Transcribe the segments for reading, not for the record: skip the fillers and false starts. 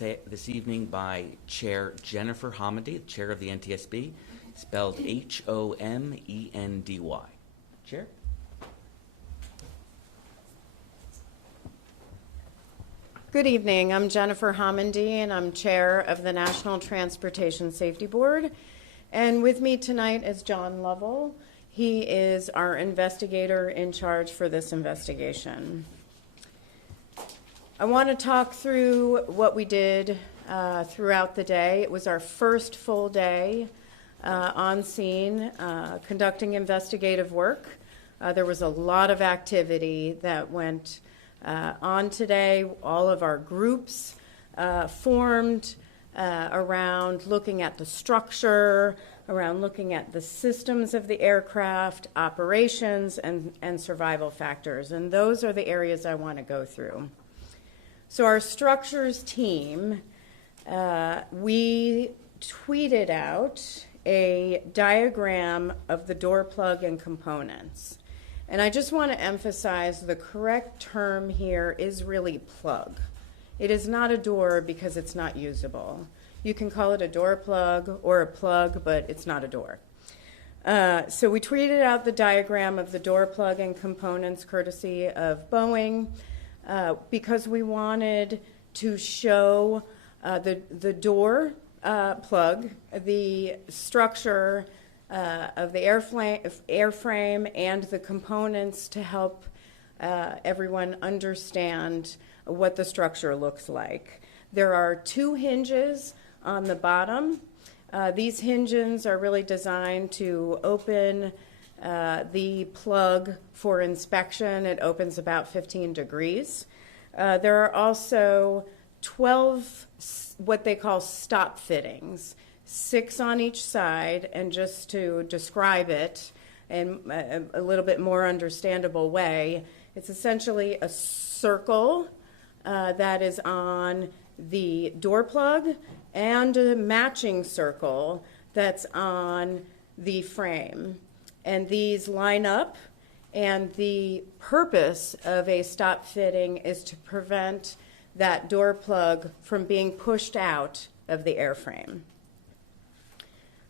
this evening by Chair Jennifer Homendy, Chair of the NTSB, spelled Homendy. Chair? Good evening. I'm Jennifer Homendy, and I'm Chair of the National Transportation Safety Board. And with me tonight is John Lovell. He is our investigator in charge for this investigation. I want to talk through what we did throughout the day. It was our first full day on scene conducting investigative work. There was a lot of activity that went on today. All of our groups formed around looking at the structure, around looking at the systems of the aircraft, operations, and survival factors. And those are the areas I want to go through. So our structures team, we tweeted out a diagram of the door plug and components. And I just want to emphasize the correct term here is really plug. It is not a door because it's not usable. You can call it a door plug or a plug, but it's not a door. So we tweeted out the diagram of the door plug and components courtesy of Boeing because we wanted to show the door plug, the structure of the airframe and the components to help everyone understand what the structure looks like. There are two hinges on the bottom. These hinges are really designed to open the plug for inspection. It opens about 15 degrees. There are also 12 what they call stop fittings, 6 on each side, and just to describe it in a little bit more understandable way, it's essentially a circle that is on the door plug and a matching circle that's on the frame. And these line up, and the purpose of a stop fitting is to prevent that door plug from being pushed out of the airframe.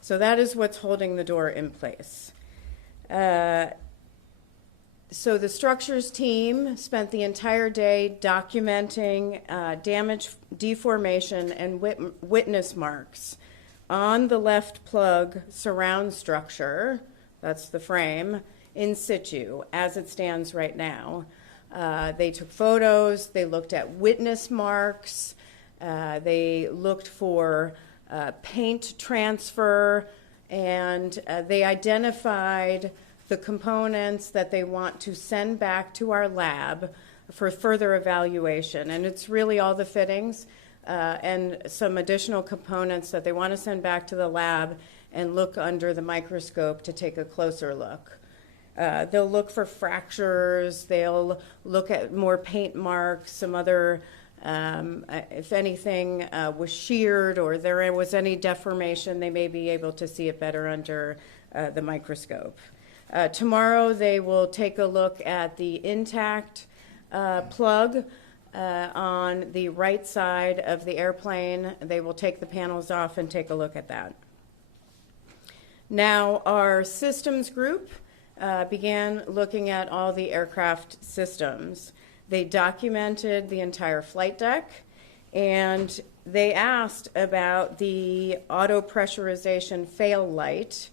So that is what's holding the door in place. So the structures team spent the entire day documenting damage, deformation, and witness marks on the left plug surround structure, that's the frame, in situ, as it stands right now. They took photos, they looked at witness marks, they looked for paint transfer, and they identified the components that they want to send back to our lab for further evaluation. And it's really all the fittings and some additional components that they want to send back to the lab and look under the microscope to take a closer look. They'll look for fractures, they'll look at more paint marks, some other, if anything was sheared or there was any deformation, they may be able to see it better under the microscope. Tomorrow they will take a look at the intact plug on the right side of the airplane. They will take the panels off and take a look at that. Now our systems group began looking at all the aircraft systems. They documented the entire flight deck, and they asked about the auto pressurization fail light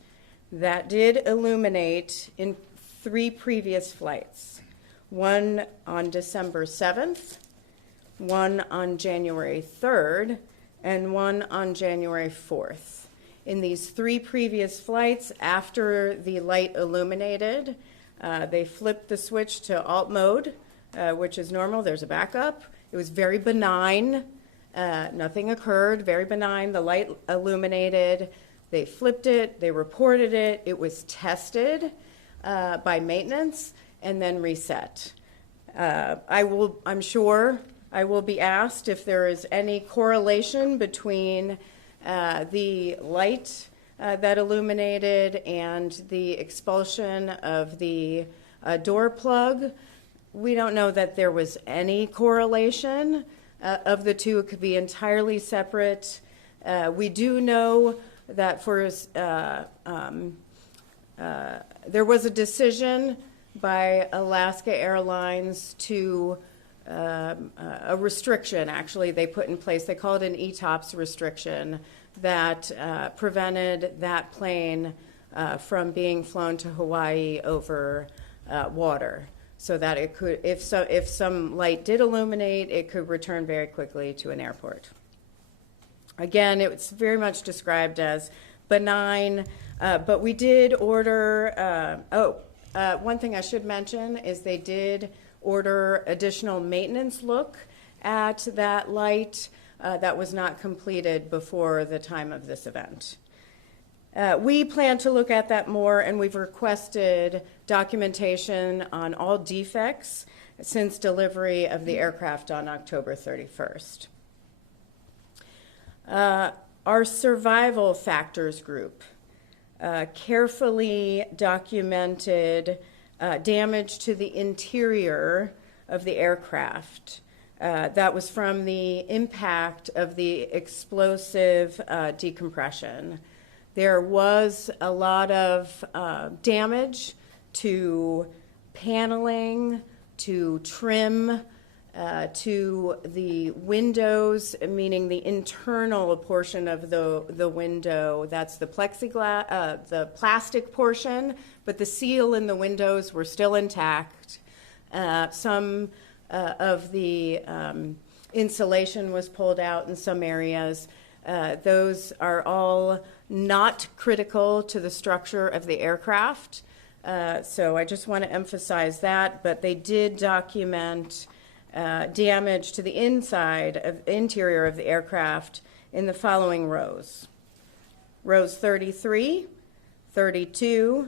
that did illuminate in 3 previous flights. One on December 7th, one on January 3rd, and one on January 4th. In these 3 previous flights, after the light illuminated, they flipped the switch to alt mode, which is normal. There's a backup. It was very benign. Nothing occurred, very benign. The light illuminated. They flipped it, they reported it, it was tested by maintenance, and then reset. I'm sure I will be asked if there is any correlation between the light that illuminated and the expulsion of the door plug. We don't know that there was any correlation. of the two. It could be entirely separate. We do know that there was a decision by Alaska Airlines to a restriction, actually, they put in place. They call it an ETOPS restriction that prevented that plane from being flown to Hawaii over water, so that it could, if some light did illuminate, it could return very quickly to an airport. Again, it's very much described as benign, but we did order, one thing I should mention is they did order additional maintenance look at that light that was not completed before the time of this event. We plan to look at that more, and we've requested documentation on all defects since delivery of the aircraft on October 31st. Our survival factors group carefully documented damage to the interior of the aircraft. That was from the impact of the explosive decompression. There was a lot of damage to paneling, to trim, to the windows, meaning the internal portion of the window. That's the plexiglass, the plastic portion, but the seal in the windows were still intact. Some of the insulation was pulled out in some areas. Those are all not critical to the structure of the aircraft. So I just want to emphasize that, but they did document damage to the interior of the aircraft in the following rows. Rows 33, 32,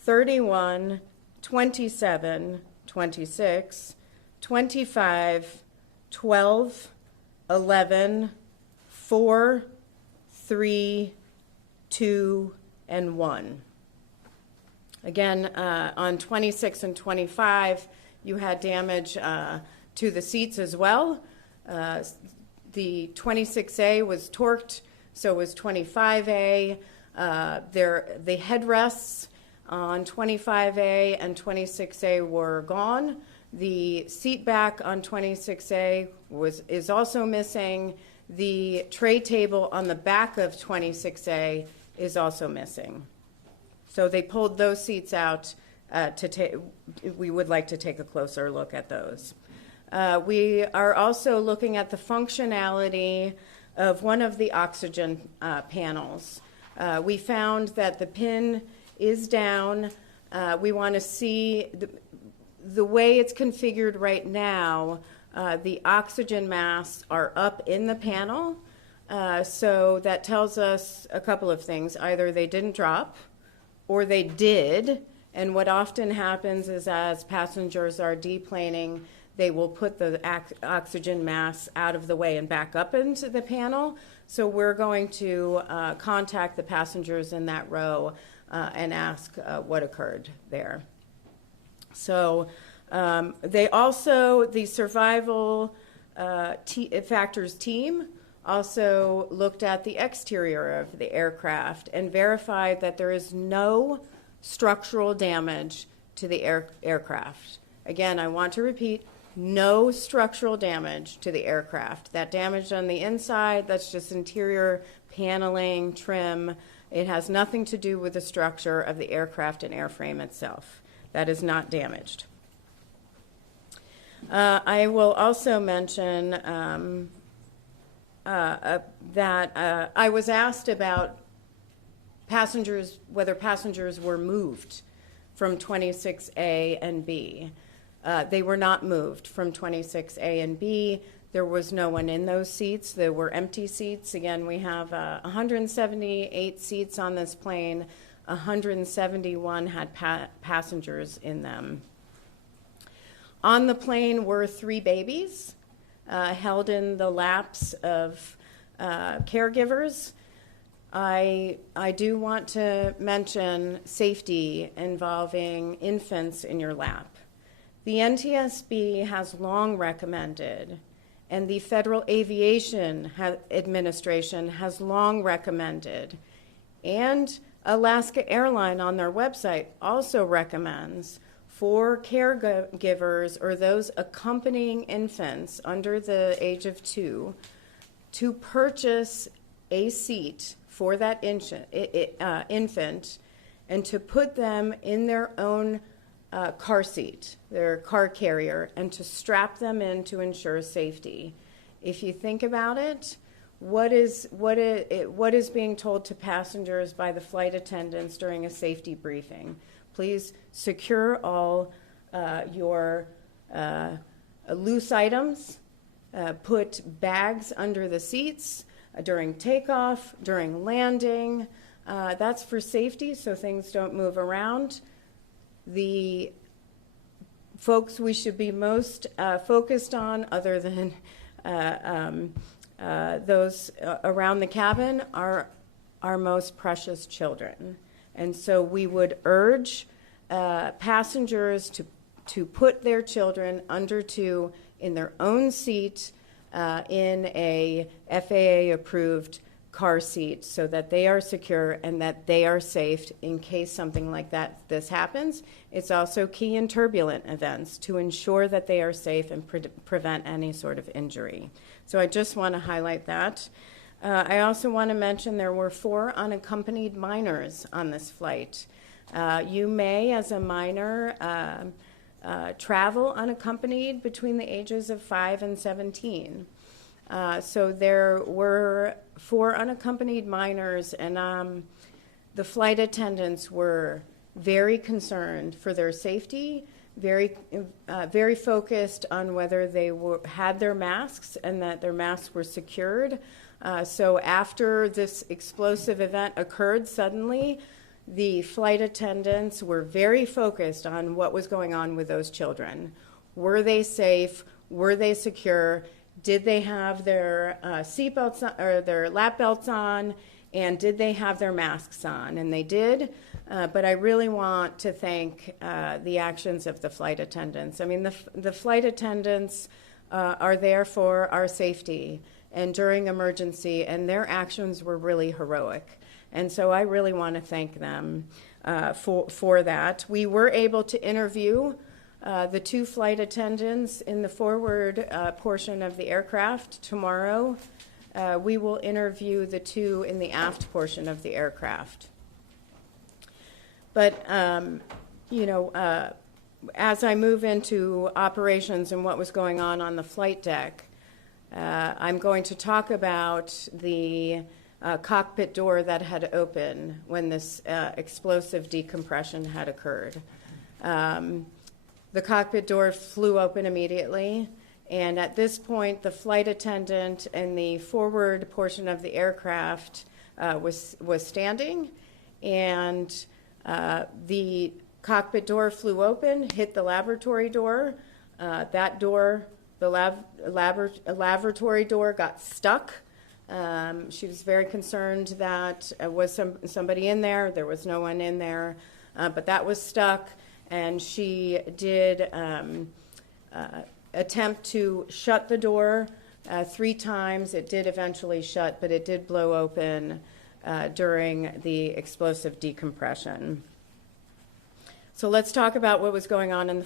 31, 27, 26, 25, 12, 11, 4, 3, 2, and 1. Again, on 26 and 25, you had damage to the seats as well. The 26A was torqued, so was 25A. The headrests on 25A and 26A were gone. The seat back on 26A is also missing. The tray table on the back of 26A is also missing. So they pulled those seats out we would like to take a closer look at those. We are also looking at the functionality of one of the oxygen panels. We found that the pin is down. We want to see the way it's configured right now. The oxygen masks are up in the panel, so that tells us a couple of things. Either they didn't drop, or they did, and what often happens is as passengers are deplaning, they will put the oxygen masks out of the way and back up into the panel. So we're going to contact the passengers in that row and ask what occurred there. So the survival factors team also looked at the exterior of the aircraft and verified that there is no structural damage to the aircraft. Again, I want to repeat, no structural damage to the aircraft. That damage on the inside, that's just interior paneling, trim. It has nothing to do with the structure of the aircraft and airframe itself. That is not damaged. I will also mention that I was asked about passengers, whether passengers were moved from 26A and B. They were not moved from 26A and B. There was no one in those seats. There were empty seats. Again, we have 178 seats on this plane. 171 had passengers in them. On the plane were 3 babies held in the laps of caregivers. I do want to mention safety involving infants in your lap. The NTSB has long recommended and the Federal Aviation Administration has long recommended, and Alaska Airlines on their website also recommends for caregivers or those accompanying infants under the age of 2 to purchase a seat for that infant and to put them in their own car seat, their car carrier, and to strap them in to ensure safety. If you think about it, what is being told to passengers by the flight attendants during a safety briefing? Please secure all your loose items, put bags under the seats during takeoff, during landing. That's for safety, so things don't move around. The folks we should be most focused on, other than those around the cabin, are our most precious children. And so we would urge passengers to put their children under 2 in their own seat in a FAA-approved car seat so that they are secure and that they are safe in case something like this happens. It's also key in turbulent events to ensure that they are safe and prevent any sort of injury. So I just want to highlight that. I also want to mention there were 4 unaccompanied minors on this flight. You may, as a minor, travel unaccompanied between the ages of 5 and 17. So there were 4 unaccompanied minors, and the flight attendants were very concerned for their safety, very focused on whether they had their masks and that their masks were secured. So after this explosive event occurred suddenly, the flight attendants were very focused on what was going on with those children. Were they safe? Were they secure? Did they have their seatbelts or their lap belts on? And did they have their masks on? And they did. But I really want to thank the actions of the flight attendants. I mean, the flight attendants are there for our safety and during emergency, and their actions were really heroic. And so I really want to thank them for that. We were able to interview the 2 flight attendants in the forward portion of the aircraft. Tomorrow, we will interview the 2 in the aft portion of the aircraft. But, as I move into operations and what was going on the flight deck, I'm going to talk about the cockpit door that had opened when this explosive decompression had occurred. The cockpit door flew open immediately, and at this point, the flight attendant in the forward portion of the aircraft was standing, and the cockpit door flew open, hit the laboratory door. That door, the laboratory door, got stuck. She was very concerned that was somebody in there. There was no one in there, but that was stuck, and she did attempt to shut the door 3 times. It did eventually shut, but it did blow open during the explosive decompression. So let's talk about what was going on in the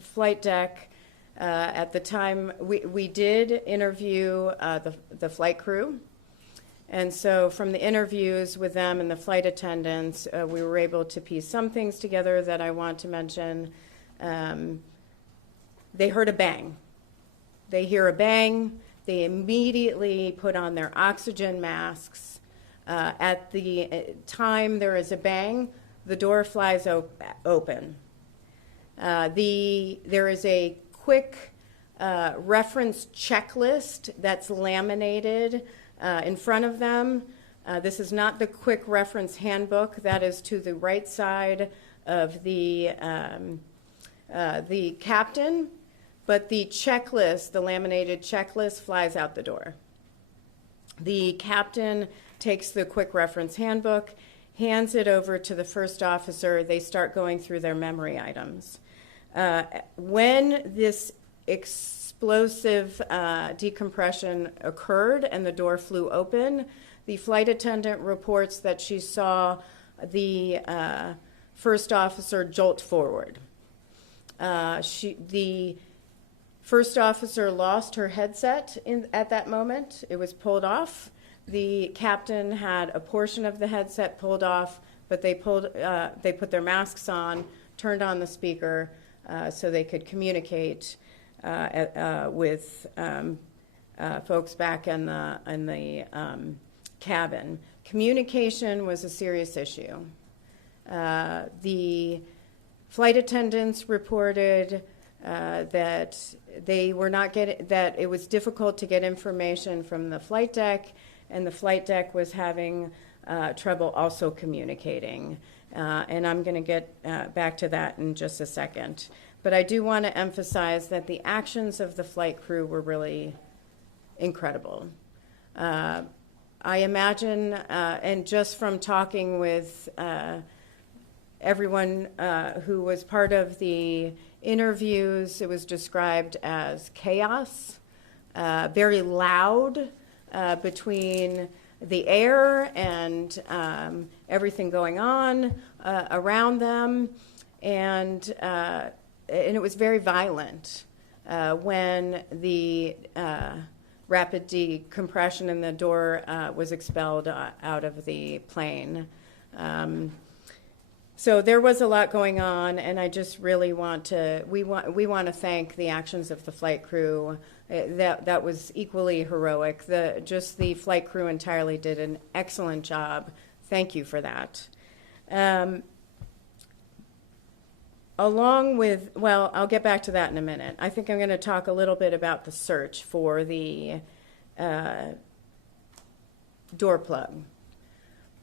flight deck. At the time, we did interview the flight crew. And so from the interviews with them and the flight attendants, we were able to piece some things together that I want to mention. They heard a bang. They hear a bang. They immediately put on their oxygen masks. At the time there is a bang, the door flies open. There is a quick reference checklist that's laminated in front of them. This is not the quick reference handbook. That is to the right side of the captain, but the checklist, the laminated checklist, flies out the door. The captain takes the quick reference handbook, hands it over to the first officer. They start going through their memory items. When this explosive decompression occurred and the door flew open. The flight attendant reports that she saw the first officer jolt forward. The first officer lost her headset at that moment. It was pulled off. The captain had a portion of the headset pulled off, but they put their masks on, turned on the speaker so they could communicate with folks back in the cabin. Communication was a serious issue. The flight attendants reported that they were not getting, that it was difficult to get information from the flight deck, and the flight deck was having trouble also communicating. And I'm going to get back to that in just a second. But I do want to emphasize that the actions of the flight crew were really incredible. I imagine, and just from talking with everyone who was part of the interviews, it was described as chaos, very loud between the air and everything going on around them, and it was very violent when the rapid decompression and the door was expelled out of the plane. So there was a lot going on, and I just really want to, we want to thank the actions of the flight crew. That was equally heroic. The flight crew entirely did an excellent job. Thank you for that. Along with, well, I'll get back to that in a minute. I think I'm going to talk a little bit about the search for the door plug.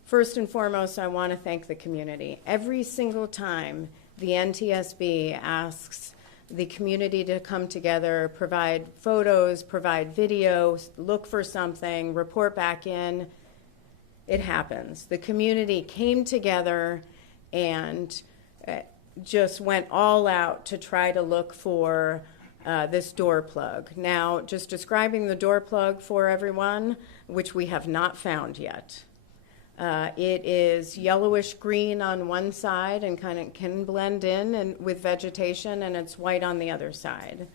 First and foremost, I want to thank the community. Every single time the NTSB asks the community to come together, provide photos, provide videos, look for something, report back in, it happens. The community came together and just went all out to try to look for this door plug. Now, just describing the door plug for everyone, which we have not found yet. It is yellowish green on one side and kind of can blend in and with vegetation, and it's white on the other side.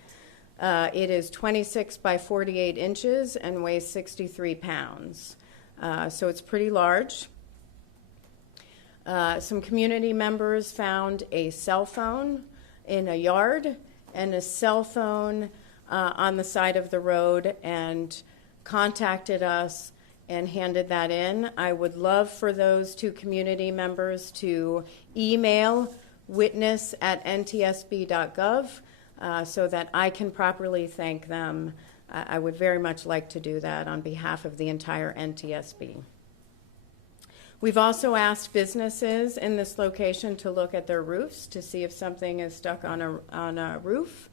It is 26 by 48 inches and weighs 63 pounds. So it's pretty large. Some community members found a cell phone in a yard and a cell phone on the side of the road and contacted us and handed that in. I would love for those two community members to email witness@ntsb.gov so that I can properly thank them. I would very much like to do that on behalf of the entire NTSB. We've also asked businesses in this location to look at their roofs to see if something is stuck on a roof.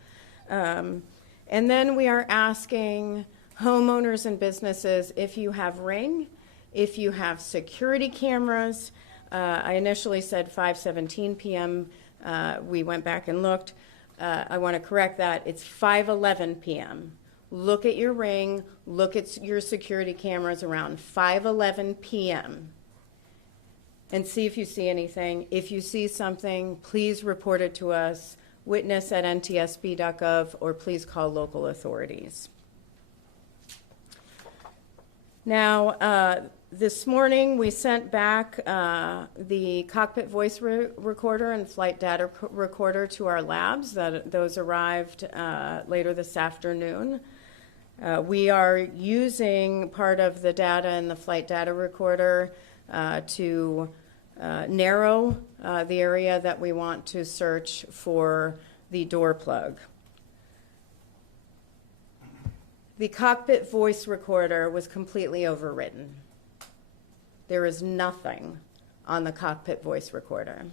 And then we are asking homeowners and businesses, if you have Ring, if you have security cameras. I initially said 5:17 p.m. We went back and looked. I want to correct that. It's 5:11 p.m. Look at your Ring, look at your security cameras around 5:11 p.m. and see if you see anything. If you see something, please report it to us, witness@ntsb.gov, or please call local authorities. Now, this morning we sent back the cockpit voice recorder and flight data recorder to our labs. Those arrived later this afternoon. We are using part of the data in the flight data recorder to narrow the area that we want to search for the door plug. The cockpit voice recorder was completely overwritten. There is nothing on the cockpit voice recorder.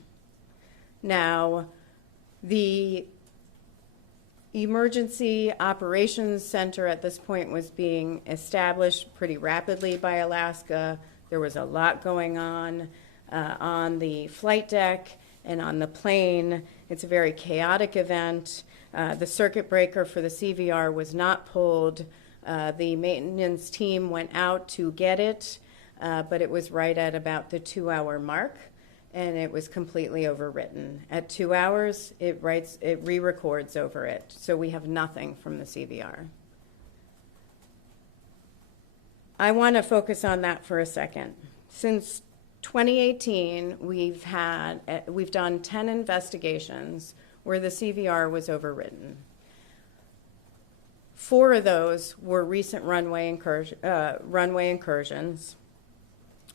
Now, the Emergency Operations Center at this point was being established pretty rapidly by Alaska. There was a lot going on the flight deck and on the plane. It's a very chaotic event. The circuit breaker for the CVR was not pulled. The maintenance team went out to get it, but it was right at about the 2-hour mark, and it was completely overwritten. At 2 hours, it re-records over it, so we have nothing from the CVR. I want to focus on that for a second. Since 2018, we've done 10 investigations where the CVR was overridden. 4 of those were recent runway incursions.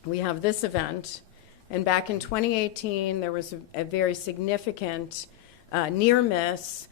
We have this event, and back in 2018, there was a very significant near miss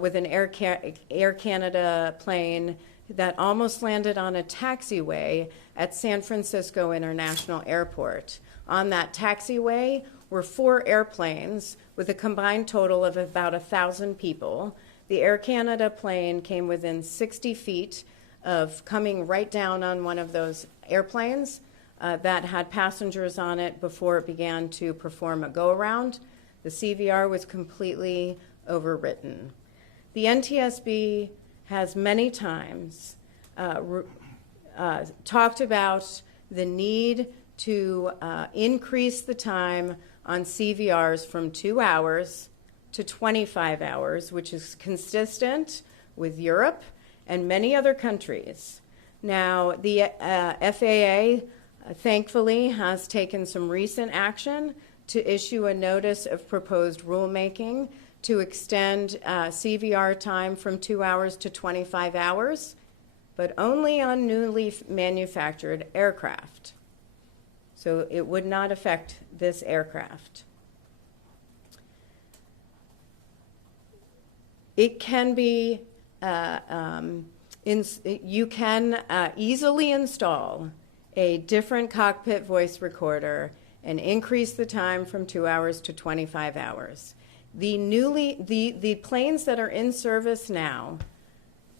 with an Air Canada plane that almost landed on a taxiway at San Francisco International Airport. On that taxiway were 4 airplanes with a combined total of about 1,000 people. The Air Canada plane came within 60 feet of coming right down on one of those airplanes that had passengers on it before it began to perform a go-around. The CVR was completely overwritten. The NTSB has many times talked about the need to increase the time on CVRs from 2 hours to 25 hours, which is consistent with Europe and many other countries. Now, the FAA, thankfully, has taken some recent action to issue a notice of proposed rulemaking to extend CVR time from 2 hours to 25 hours, but only on newly manufactured aircraft. So it would not affect this aircraft. It can be, you can easily install a different cockpit voice recorder and increase the time from 2 hours to 25 hours. The planes that are in service now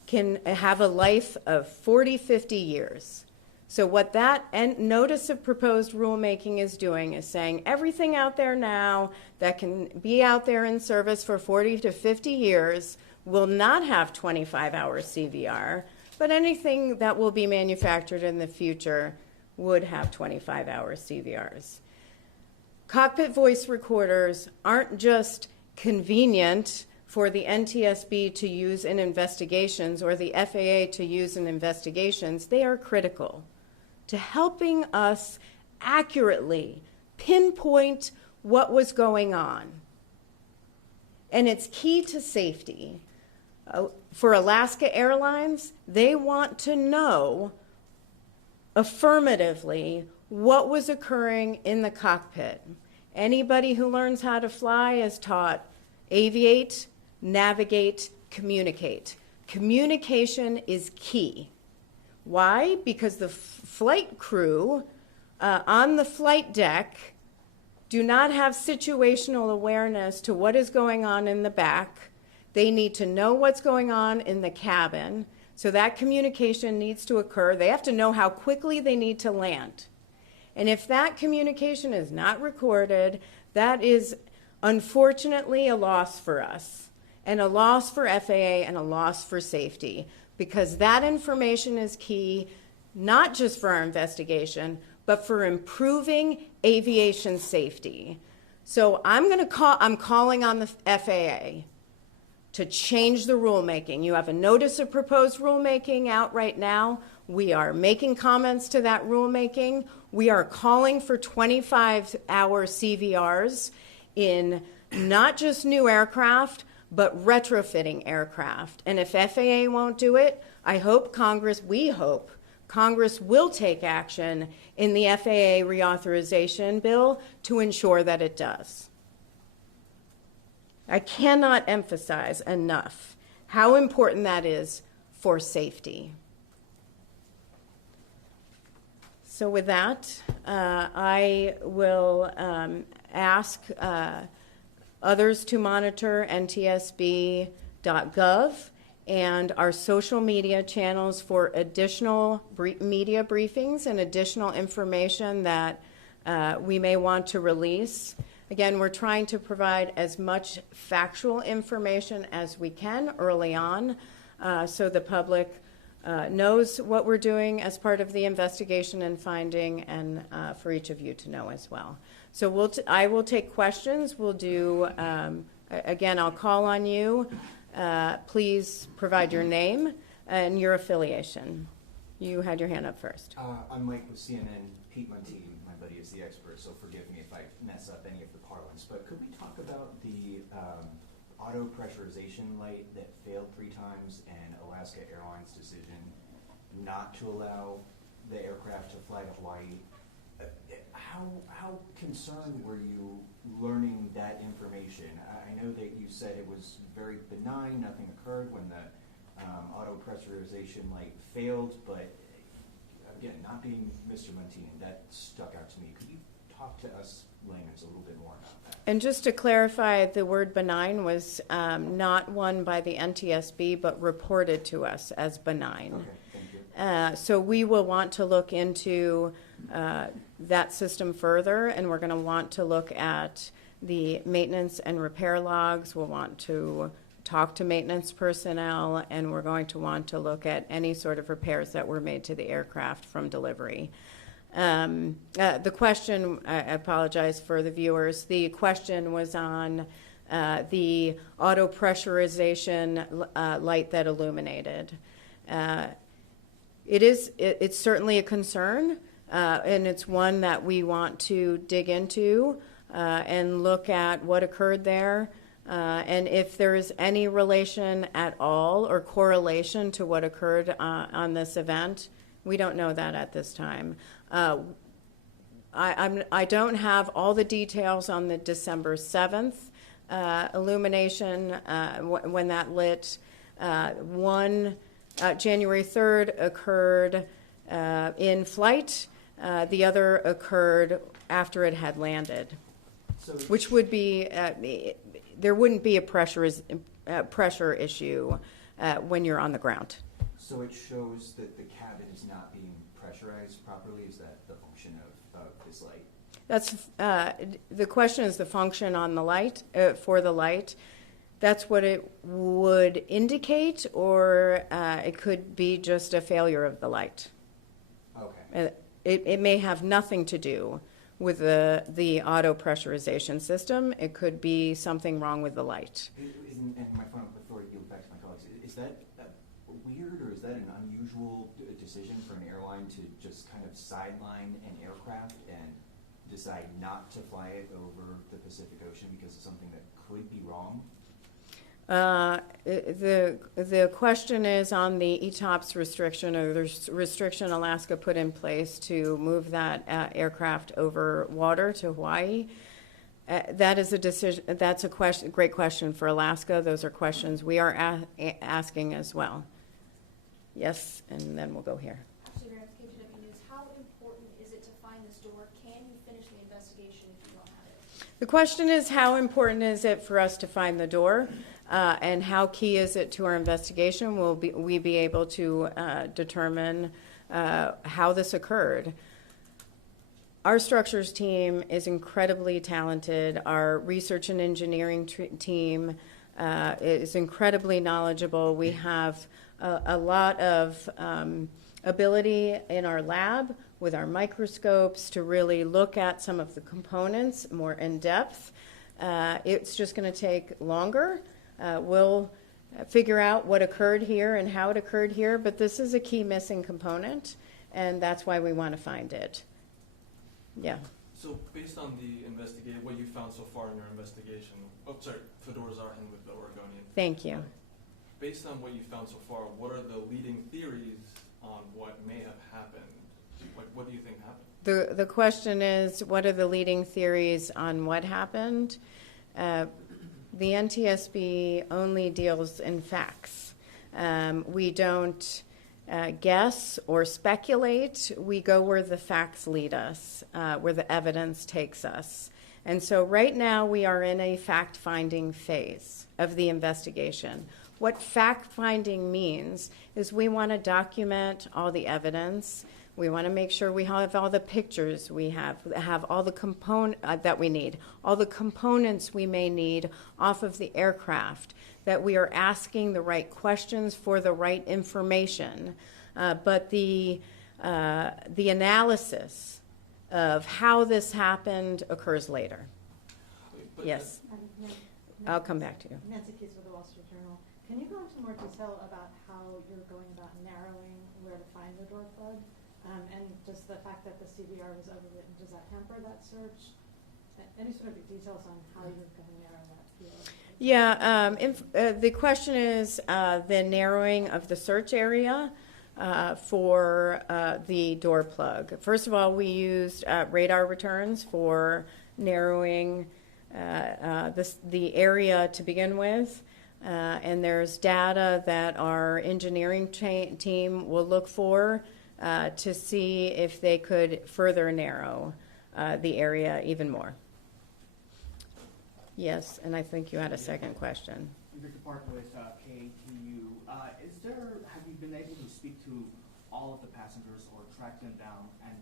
can have a life of 40, 50 years. So what that notice of proposed rulemaking is doing is saying everything out there now that can be out there in service for 40 to 50 years will not have 25-hour CVR, but anything that will be manufactured in the future would have 25-hour CVRs. Cockpit voice recorders aren't just convenient for the NTSB to use in investigations or the FAA to use in investigations. They are critical to helping us accurately pinpoint what was going on. And it's key to safety. For Alaska Airlines, they want to know affirmatively what was occurring in the cockpit. Anybody who learns how to fly is taught aviate, navigate, communicate. Communication is key. Why? Because the flight crew on the flight deck do not have situational awareness to what is going on in the back. They need to know what's going on in the cabin. So that communication needs to occur. They have to know how quickly they need to land. And if that communication is not recorded, that is unfortunately a loss for us, and a loss for FAA, and a loss for safety, because that information is key, not just for our investigation, but for improving aviation safety. So I'm calling on the FAA to change the rulemaking. You have a notice of proposed rulemaking out right now. We are making comments to that rulemaking. We are calling for 25-hour CVRs in not just new aircraft, but retrofitting aircraft. And if FAA won't do it, we hope Congress will take action in the FAA reauthorization bill to ensure that it does. I cannot emphasize enough how important that is for safety. So with that, I will ask others to monitor ntsb.gov and our social media channels for additional media briefings and additional information that we may want to release. Again, we're trying to provide as much factual information as we can early on, so the public knows what we're doing as part of the investigation and finding, and for each of you to know as well. So I will take questions. We'll do, again, I'll call on you. Please provide your name and your affiliation. You had your hand up first. I'm Mike with CNN. Pete Muntean, my buddy, is the expert, so forgive me if I mess up any of the parlance. But could we talk about the auto pressurization light that failed 3 times and Alaska Airlines' decision not to allow the aircraft to fly to Hawaii? How concerned were you learning that information? I know that you said it was very benign, nothing occurred when the auto pressurization light failed, but again, not being Mr. Muntean, that stuck out to me. Could you talk to us layman's a little bit more about that? And just to clarify, the word benign was not one by the NTSB, but reported to us as benign. Okay, thank you. So we will want to look into that system further, and we're going to want to look at the maintenance and repair logs. We'll want to talk to maintenance personnel, and we're going to want to look at any sort of repairs that were made to the aircraft from delivery. The question, I apologize for the viewers, the question was on the auto pressurization light that illuminated. It's certainly a concern, and it's one that we want to dig into and look at what occurred there. And if there is any relation at all or correlation to what occurred on this event, we don't know that at this time. I don't have all the details on the December 7th illumination when that lit. January 3rd occurred in flight. The other occurred after it had landed, which would be there wouldn't be a pressure issue when you're on the ground. So it shows that the cabin is not being pressurized properly? Is that the function of this light? That's the question is the function on the light, for the light. That's what it would indicate, or it could be just a failure of the light. Okay. It may have nothing to do with the auto pressurization system. It could be something wrong with the light. And my final, before you get back to my colleagues, is that weird, or is that an unusual decision for an airline to just kind of sideline an aircraft and decide not to fly it over the Pacific Ocean because of something that could be wrong? The question is on the ETOPS restriction, or the restriction Alaska put in place to move that aircraft over water to Hawaii. That is a decision. That's a question. Great question for Alaska. Those are questions we are asking as well. Yes, and then we'll go here. Ashley Grant, KGW News. How important is it to find this door? Can you finish the investigation if you don't have it? The question is, how important is it for us to find the door? And how key is it to our investigation? Will we be able to determine how this occurred? Our structures team is incredibly talented. Our research and engineering team is incredibly knowledgeable. We have a lot of ability in our lab with our microscopes to really look at some of the components more in depth. It's just going to take longer. We'll figure out what occurred here and how it occurred here, but this is a key missing component, and that's why we want to find it. Yeah. So based on the investigation, what you found so far in your investigation, Fedora Zarhan with the Oregonian. Thank you. Based on what you found so far, what are the leading theories on what may have happened? Like, what do you think happened? The question is, what are the leading theories on what happened? The NTSB only deals in facts. We don't guess or speculate. We go where the facts lead us, where the evidence takes us. And so right now we are in a fact-finding phase of the investigation. What fact-finding means is we want to document all the evidence. We want to make sure we have all the pictures we have all the that we need, all the components we may need off of the aircraft, that we are asking the right questions for the right information. But the analysis of how this happened occurs later. But Yes, I'll come back to you. Nancy Keys with the Wall Street Journal. Can you go into more detail about how you're going about narrowing where to find the door plug? And just the fact that the CVR was overwritten, does that hamper that search? Any sort of details on how you're going to narrow that field? Yeah, the question is the narrowing of the search area for the door plug. First of all, we used radar returns for narrowing the area to begin with. And there's data that our engineering team will look for to see if they could further narrow the area even more. Yes, and I think you had a second question. Victor Park with KATU. Have you been able to speak to all of the passengers or track them down? And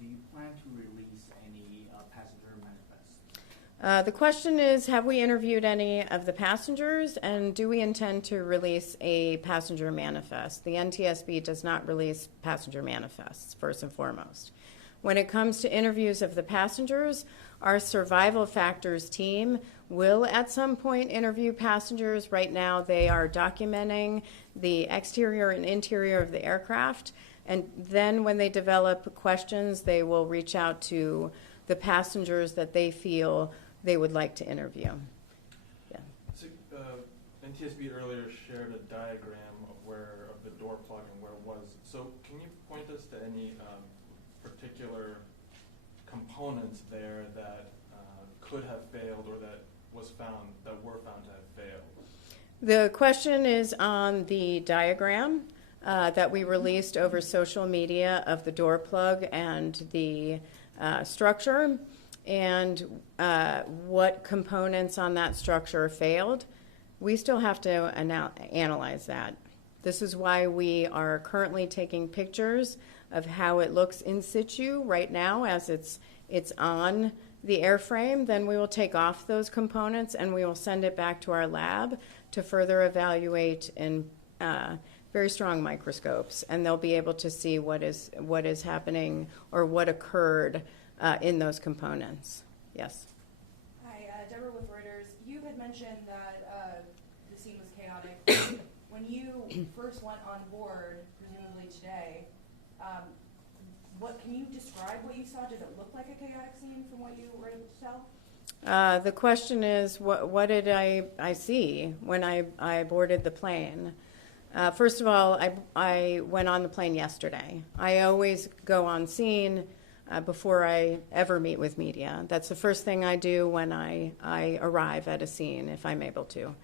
do you plan to release any passenger manifests? The question is, have we interviewed any of the passengers, and do we intend to release a passenger manifest? The NTSB does not release passenger manifests, first and foremost. When it comes to interviews of the passengers, our survival factors team will at some point interview passengers. Right now they are documenting the exterior and interior of the aircraft, and then when they develop questions, they will reach out to the passengers that they feel they would like to interview. Yeah. So, NTSB earlier shared a diagram of the door plug and where it was. So can you point us to any particular components there that could have failed or that were found to have failed? The question is on the diagram that we released over social media of the door plug and the structure, and what components on that structure failed. We still have to analyze that. This is why we are currently taking pictures of how it looks in situ right now as it's on the airframe. Then we will take off those components and we will send it back to our lab to further evaluate in very strong microscopes, and they'll be able to see what is happening or what occurred in those components. Yes. Hi, Deborah with Reuters. You had mentioned that the scene was chaotic. When you first went on board, presumably today, can you describe what you saw? Did it look like a chaotic scene from what you were able to tell? The question is, what did I see when I boarded the plane? First of all, I went on the plane yesterday. I always go on scene before I ever meet with media. That's the first thing I do when I arrive at a scene, if I'm able to.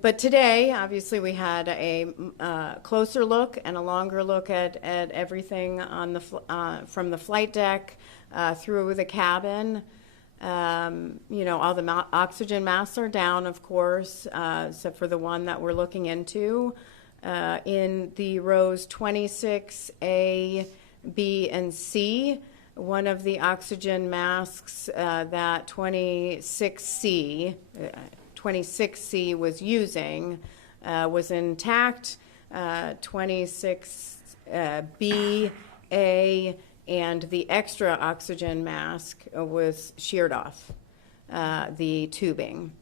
But today, obviously, we had a closer look and a longer look at everything on the from the flight deck through the cabin. All the oxygen masks are down, of course, except for the one that we're looking into. In the rows 26A, B, and C, one of the oxygen masks that 26C was using was intact. 26B, A, and the extra oxygen mask was sheared off, the tubing.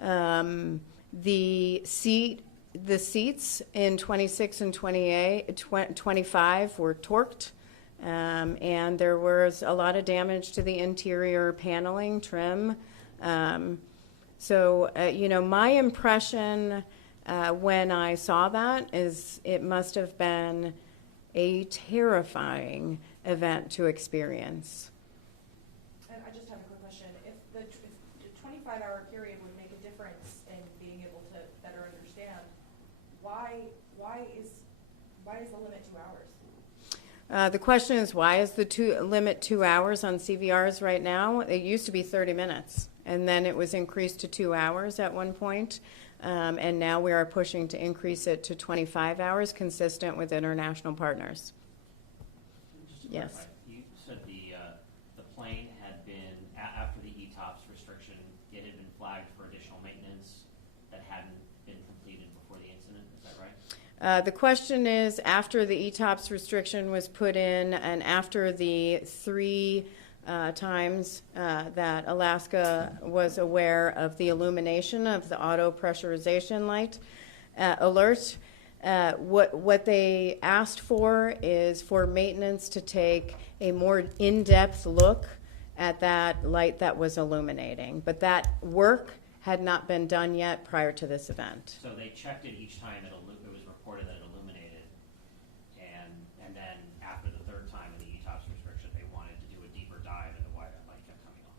The seats in 26 and 25 were torqued, and there was a lot of damage to the interior paneling trim. My impression when I saw that is it must have been a terrifying event to experience. And I just have a quick question. If the 25-hour period would make a difference in being able to better understand, why is the limit 2 hours? The question is, why is the limit 2 hours on CVRs right now? It used to be 30 minutes, and then it was increased to 2 hours at one point. And now we are pushing to increase it to 25 hours, consistent with international partners. Just to Yes. clarify, you said the plane had been, after the ETOPS restriction, it had been flagged for additional maintenance that hadn't been completed before the incident, is that right? The question is, after the ETOPS restriction was put in and after the 3 times that Alaska was aware of the illumination of the auto pressurization light alert, what they asked for is for maintenance to take a more in-depth look at that light that was illuminating. But that work had not been done yet prior to this event. So they checked it each time it was reported that it illuminated, and then after the third time in the ETOPS restriction, they wanted to do a deeper dive into why that light kept coming on.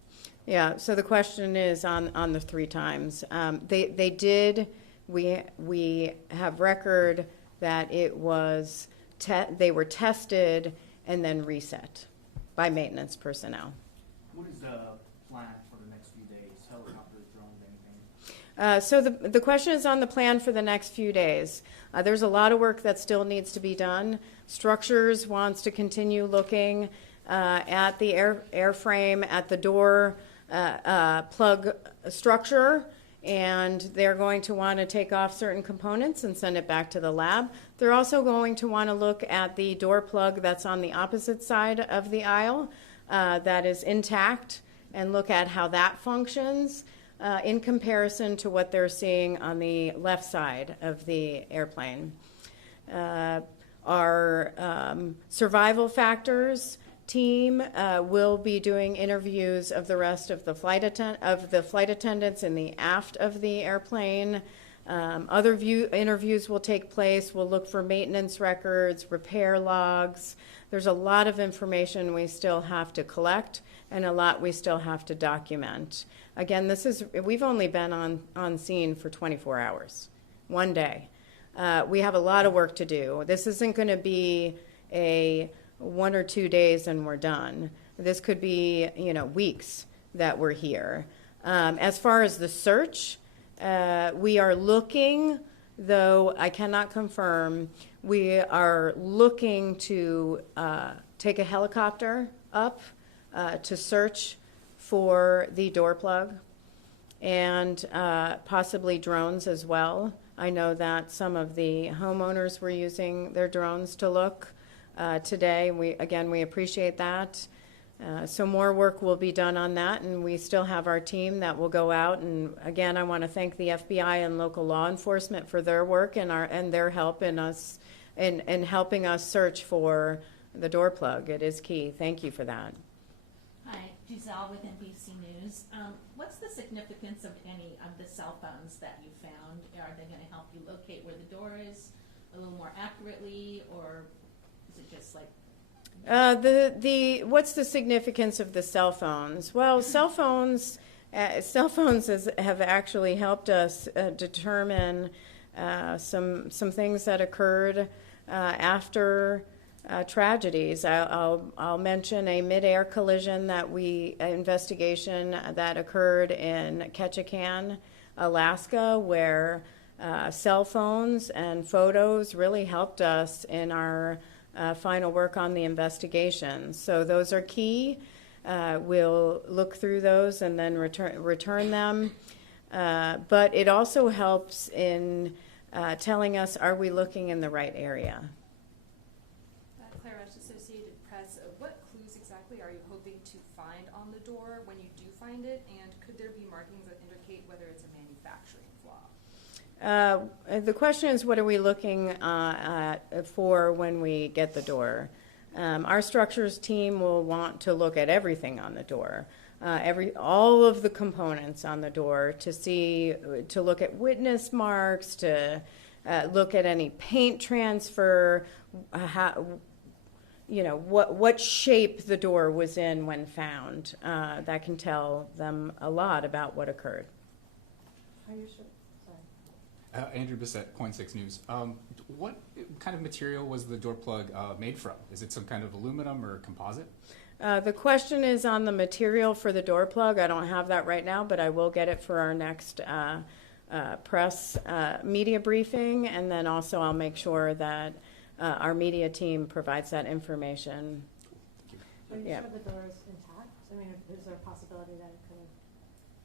Yeah, so the question is on the 3 times. They did, we have record that it was, they were tested and then reset by maintenance personnel. What is the plan for the next few days? Helicopters, drones, anything? So the question is on the plan for the next few days. There's a lot of work that still needs to be done. Structures wants to continue looking at the airframe, at the door plug structure, and they're going to want to take off certain components and send it back to the lab. They're also going to want to look at the door plug that's on the opposite side of the aisle that is intact and look at how that functions in comparison to what they're seeing on the left side of the airplane. Our survival factors team will be doing interviews of the rest of the flight attendants in the aft of the airplane. Other interviews will take place. We'll look for maintenance records, repair logs. There's a lot of information we still have to collect and a lot we still have to document. Again, we've only been on scene for 24 hours, one day. We have a lot of work to do. This isn't going to be a 1 or 2 days and we're done. This could be, weeks that we're here. As far as the search, we are looking, though I cannot confirm, we are looking to take a helicopter up to search for the door plug and possibly drones as well. I know that some of the homeowners were using their drones to look today. We appreciate that. So more work will be done on that, and we still have our team that will go out. And again, I want to thank the FBI and local law enforcement for their work and their help in helping us search for the door plug. It is key. Thank you for that. Hi, Giselle with NBC News. What's the significance of any of the cell phones that you found? Are they going to help you locate where the door is a little more accurately, or is it just like? What's the significance of the cell phones? Well, cell phones have actually helped us determine some things that occurred after tragedies. I'll mention a mid-air collision investigation that occurred in Ketchikan, Alaska, where cell phones and photos really helped us in our final work on the investigation. So those are key. We'll look through those and then return them. But it also helps in telling us, are we looking in the right area? Claire Rush, Associated Press. What clues exactly are you hoping to find on the door when you do find it? And could there be markings that indicate whether it's a manufacturing flaw? The question is, what are we looking for when we get the door? Our structures team will want to look at everything on the door, all of the components on the door to look at witness marks, to look at any paint transfer, what shape the door was in when found. That can tell them a lot about what occurred. Are you sure? Sorry. Andrew Bissett, Point 6 News. What kind of material was the door plug made from? Is it some kind of aluminum or composite? The question is on the material for the door plug. I don't have that right now, but I will get it for our next press media briefing, and then also I'll make sure that our media team provides that information. Are you Yeah. sure the door is intact? I mean, is there a possibility that it could have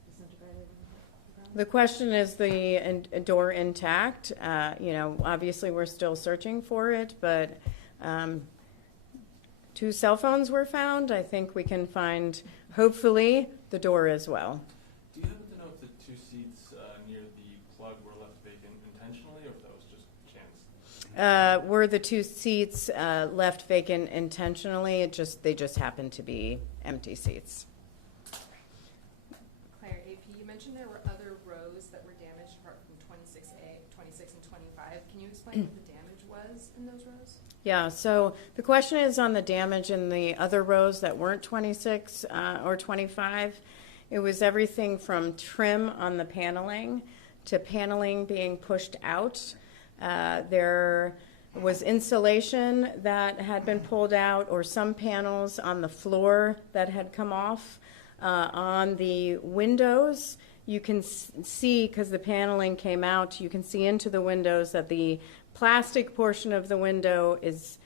disintegrated and hit the ground? The question is the door intact. Obviously we're still searching for it, but 2 cell phones were found. I think we can find, hopefully, the door as well. Do you happen to know if the 2 seats near the plug were left vacant intentionally, or if that was just chance? Were the 2 seats left vacant intentionally? They just happened to be empty seats. Claire, AP, you mentioned there were other rows that were damaged apart from 26 and 25. Can you explain what the damage was in those rows? Yeah, so the question is on the damage in the other rows that weren't 26 or 25. It was everything from trim on the paneling to paneling being pushed out. There was insulation that had been pulled out, or some panels on the floor that had come off. On the windows, you can see, because the paneling came out, you can see into the windows that the plastic portion of the window is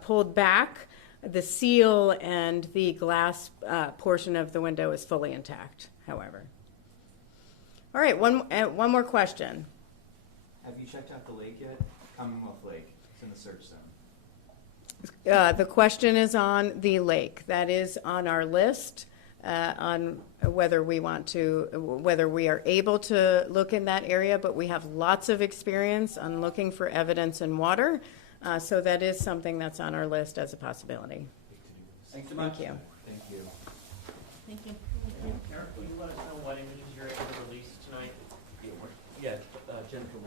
pulled back. The seal and the glass portion of the window is fully intact, however. All right, one more question. Have you checked out the lake yet? Commonwealth Lake. It's in the search zone. The question is on the lake. That is on our list on whether we are able to look in that area, but we have lots of experience on looking for evidence in water. So that is something that's on our list as a possibility. Thanks so much. Thank you. Thank you. Thank you. Eric, will you let us know what images you're able to release tonight? Yeah, Jennifer.